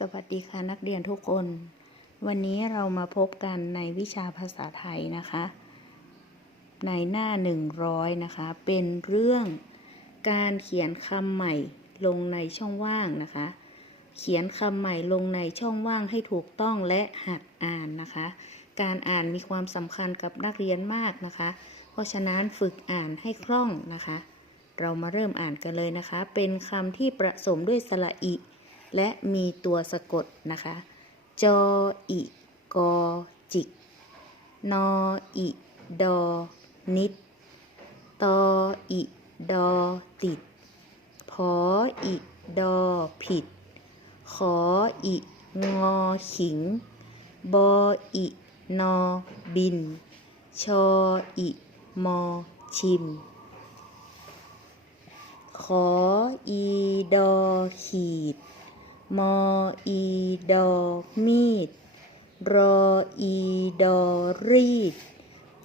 สวัสดีค่ะนักเรียนทุกคน วันนี้เรามาพบกันในวิชาภาษาไทยนะคะ ในหน้า 100 นะคะ เป็นเรื่องการเขียนคำใหม่ลงในช่องว่างนะคะ เขียนคำใหม่ลงในช่องว่างให้ถูกต้องและหัดอ่านนะคะ การอ่านมีความสำคัญกับนักเรียนมากนะคะ เพราะฉะนั้นฝึกอ่านให้คล่องนะคะ เรามาเริ่มอ่านกันเลยนะคะ เป็นคำที่ประสมด้วยสระอิ และมีตัวสะกดนะคะ จออิกอจิก นออิดอนิด ตออิดอติด พออิดอผิด ขออิงอขิง บออินอบิน ชออิมอชิม ขออีดอขีด มออีดอมีด รออีดอรีด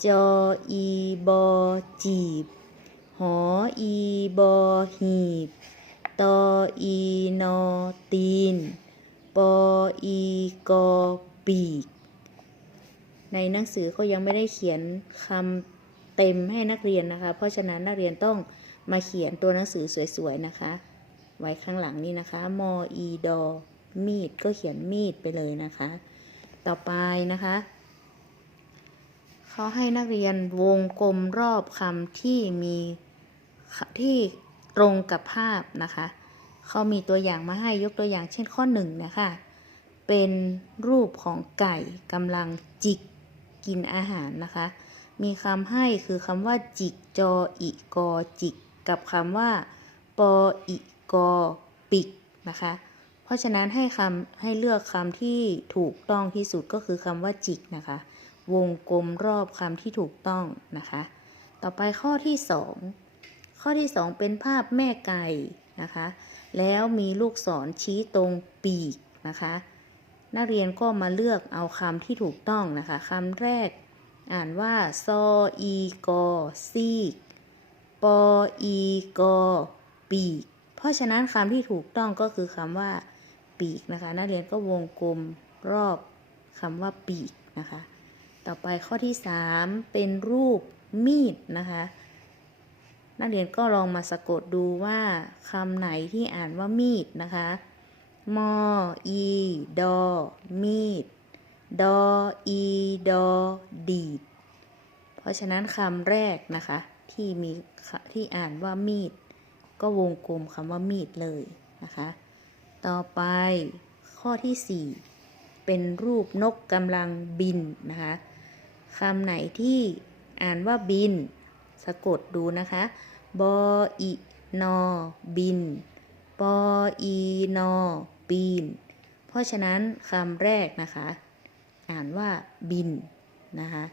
จออีบอจีบ หออีบอหีบ ตออีนอตีน ปออีกอปีก ในหนังสือเขายังไม่ได้เขียนคำเต็มให้นักเรียนนะคะ เพราะฉะนั้นนักเรียนต้องมาเขียนตัวหนังสือสวยๆนะคะ ไว้ข้างหลังนี้นะคะ มออีดอมีดก็เขียนมีดไปเลยนะคะ ต่อไปนะคะเขาให้นักเรียนวงกลมรอบคำที่มีที่ตรงกับภาพนะคะเขามีตัวอย่างมาให้ยกตัวอย่างเช่นข้อหนึ่งนะคะเป็นรูปของไก่กำลังจิกกินอาหารนะคะ มีคำให้คือคำว่าจิกจออิกอจิก กับคำว่าปออิ กอปิกนะคะ เพราะฉะนั้นให้คำให้เลือกคำที่ถูกต้องที่สุดก็คือคำว่าจิกนะคะ วงกลมรอบคำที่ถูกต้องนะคะ ต่อไปข้อที่สองข้อที่สองเป็นภาพแม่ไก่นะคะ แล้วมีลูกศรชี้ตรงปีกนะคะ นักเรียนก็มาเลือกเอาคำที่ถูกต้องนะคะคำแรกอ่านว่าซออีกอซีกปออีกอปีก เพราะฉะนั้นคำที่ถูกต้องก็คือคำว่าปีกนะคะ นักเรียนก็วงกลมรอบคำว่าปีกนะคะ ต่อไปข้อที่ 3 เป็นรูปมีดนะคะ นักเรียนก็ลองมาสะกดดูว่าคำไหนที่อ่านว่ามีดนะคะมออีดอมีด ดออีดอดีด เพราะฉะนั้นคำแรกนะคะ ที่มีที่อ่านว่ามีด ก็วงกลมคำว่ามีดเลยนะคะ ต่อไปข้อที่ 4 เป็นรูปนกกำลังบินนะคะคำไหนที่อ่านว่าบิน สะกดดูนะคะ บออินอบิน ปออีนอปีน เพราะฉะนั้นคำแรกนะคะ อ่านว่าบินนะคะ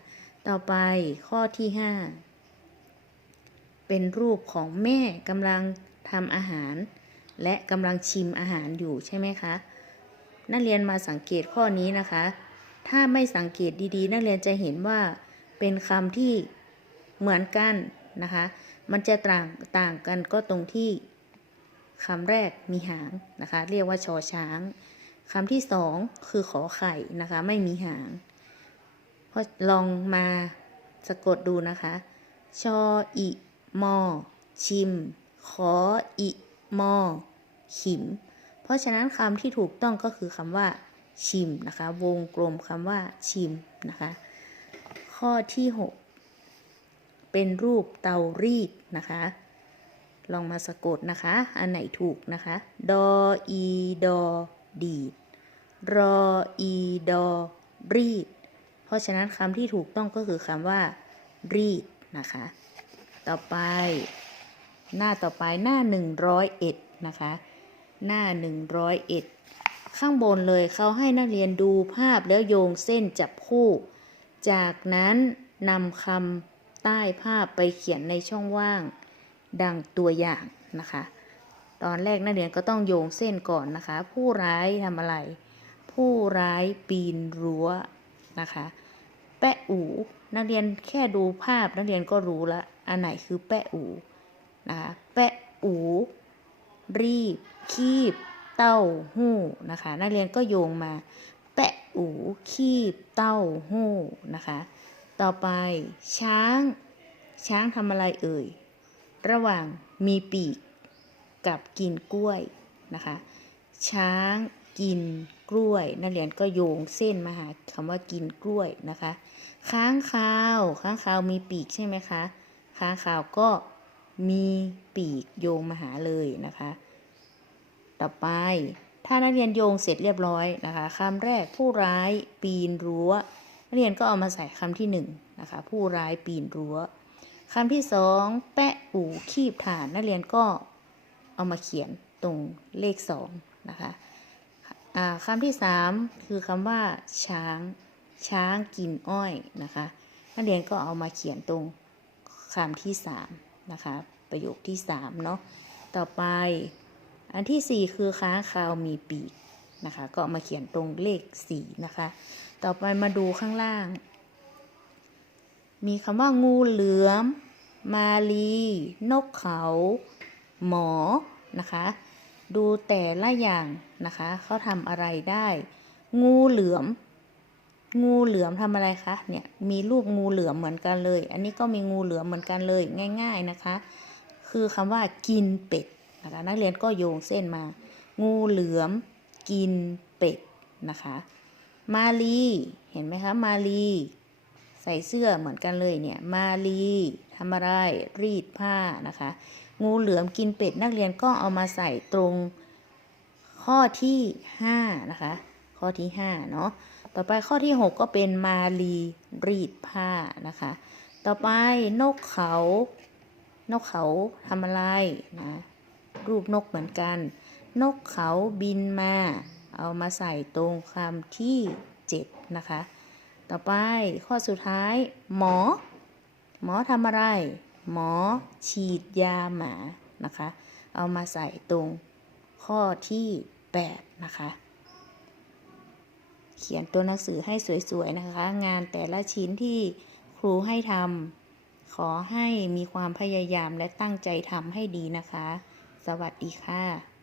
ต่อไปข้อที่ 5 เป็นรูปของแม่กำลังทำอาหาร และกำลังชิมอาหารอยู่ใช่ไหมคะ นักเรียนมาสังเกตข้อนี้นะคะ ถ้าไม่สังเกตดีๆ นักเรียนจะเห็นว่าเป็นคำที่เหมือนกันนะคะ มันจะต่างต่างกันก็ตรงที่คำแรกมีหางนะคะ เรียกว่าชอช้างคำที่สองคือขอไข่นะคะ ไม่มีหางเพราะลองมาสะกดดูนะคะ ชออิ มอ ชิม ขอ อิ มอ ขิม เพราะฉะนั้นคำที่ถูกต้องก็คือคำว่า ชิมนะคะ วงกลมคำว่าชิมนะคะ ข้อที่ 6 เป็นรูปเตารีดนะคะ ลองมาสะกดนะคะ อันไหนถูกนะคะ ดอ อี ดอ ดีด รอ อี ดอ รีด เพราะฉะนั้นคำที่ถูกต้องก็คือคำว่า รีดนะคะ ต่อไป หน้าต่อไปหน้า 101 นะคะ หน้า 101 ข้างบนเลยเขาให้นักเรียนดูภาพแล้วโยงเส้นจับคู่ จากนั้นนำคำใต้ภาพไปเขียนในช่องว่าง ดังตัวอย่างนะคะ ตอนแรกนักเรียนก็ต้องโยงเส้นก่อนนะคะ ผู้ร้ายทำอะไร ผู้ร้ายปีนรั้วนะคะ แปะอูนักเรียนแค่ดูภาพนักเรียนก็รู้ละ อันไหนคือแปะอูนะคะแปะอู รีบ คีบ เต้าหู้นะคะ นักเรียนก็โยงมา แปะอู คีบ เต้าหู้นะคะ ต่อไปช้าง ช้างทำอะไรเอ่ย ระหว่างมีปีกกับกินกล้วยนะคะ ช้างกินกล้วย นักเรียนก็โยงเส้นมาหาคำว่ากินกล้วยนะคะ ค้างคาว ค้างคาวมีปีกใช่ไหมคะ ค้างคาวก็มีปีกโยงมาหาเลยนะคะ ต่อไปถ้านักเรียนโยงเสร็จเรียบร้อยนะคะคำแรกผู้ร้ายปีนรั้ว นักเรียนก็เอามาใส่คำที่หนึ่งนะคะผู้ร้ายปีนรั้วคำที่สองแปะอู่คีบถ่านนักเรียนก็เอามาเขียนตรงเลขสองนะคะคำที่สามคือคำว่าช้างช้างกินอ้อยนะคะนักเรียนก็เอามาเขียนตรง คำที่สามนะคะ ประโยคที่สามเนาะต่อไป อันที่สี่คือค้างคาวมีปีกนะคะ ก็มาเขียนตรงเลขสี่นะคะ ต่อไปมาดูข้างล่าง มีคำว่างูเหลือม มาลี นกเขา หมอนะคะ ดูแต่ละอย่างนะคะ เขาทำอะไรได้ งูเหลือม งูเหลือมทำอะไรคะ เนี่ยมีรูปงูเหลือมเหมือนกันเลย อันนี้ก็มีงูเหลือมเหมือนกันเลยง่าย ๆนะคะ คือคำว่ากินเป็ดนะคะนักเรียนก็โยงเส้นมา งูเหลือมกินเป็ดนะคะ มาลีเห็นไหมคะมาลีใส่เสื้อเหมือนกันเลยเนี่ยมาลีทำอะไรรีดผ้านะคะ งูเหลือมกินเป็ดนักเรียนก็เอามาใส่ตรงข้อที่ 5 นะคะ ข้อที่5เนาะต่อไปข้อที่ 6 ก็เป็นมาลีรีดผ้านะคะ ต่อไปนกเขา นกเขาทำอะไรนะรูปนกเหมือนกัน นกเขาบินมา เอามาใส่ตรงคำที่ 7 นะคะ ต่อไปข้อสุดท้าย หมอ หมอทำอะไร หมอฉีดยาหมานะคะ เอามาใส่ตรงข้อที่ 8 นะคะ เขียนตัวหนังสือให้สวยๆนะคะ งานแต่ละชิ้นที่ครูให้ทำขอให้มีความพยายามและตั้งใจทำให้ดีนะคะ สวัสดีค่ะ